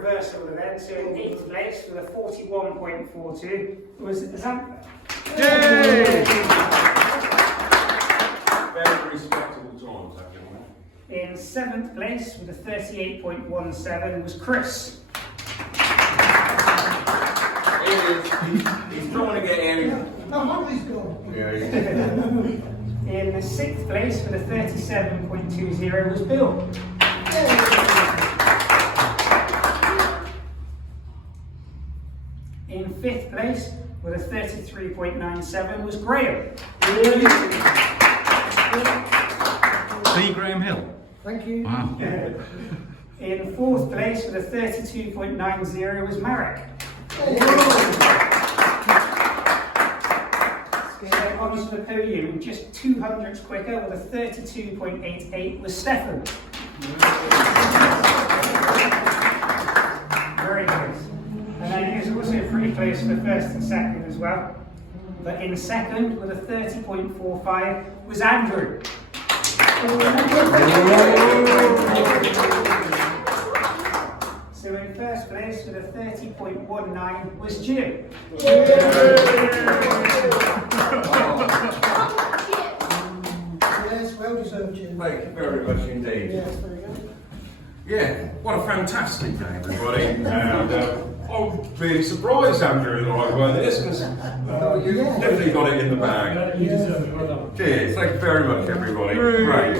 reversal event, so in 8th place with a 41.42 was Zampa. Yay! Very respectable times, that gentleman. In 7th place with a 38.17 was Chris. He's trying to get in. No wonder he's gone. Yeah, In 6th place with a 37.20 was Bill. In 5th place with a 33.97 was Graham. See Graham Hill. Thank you. Wow. In 4th place with a 32.90 was Marek. So onto the podium, just 200ths quicker with a 32.88 was Stefan. Very good. And then he was also free place for first and second as well. But in second with a 30.45 was Andrew. So in first place with a 30.19 was Jim. Yes, well deserved, Jim. Thank you very much indeed. Yes, very good. Yeah, what a fantastic day, everybody. And I'm really surprised, Andrew, in the right way this, because you definitely got it in the bag. Cheers, thank you very much, everybody. Great.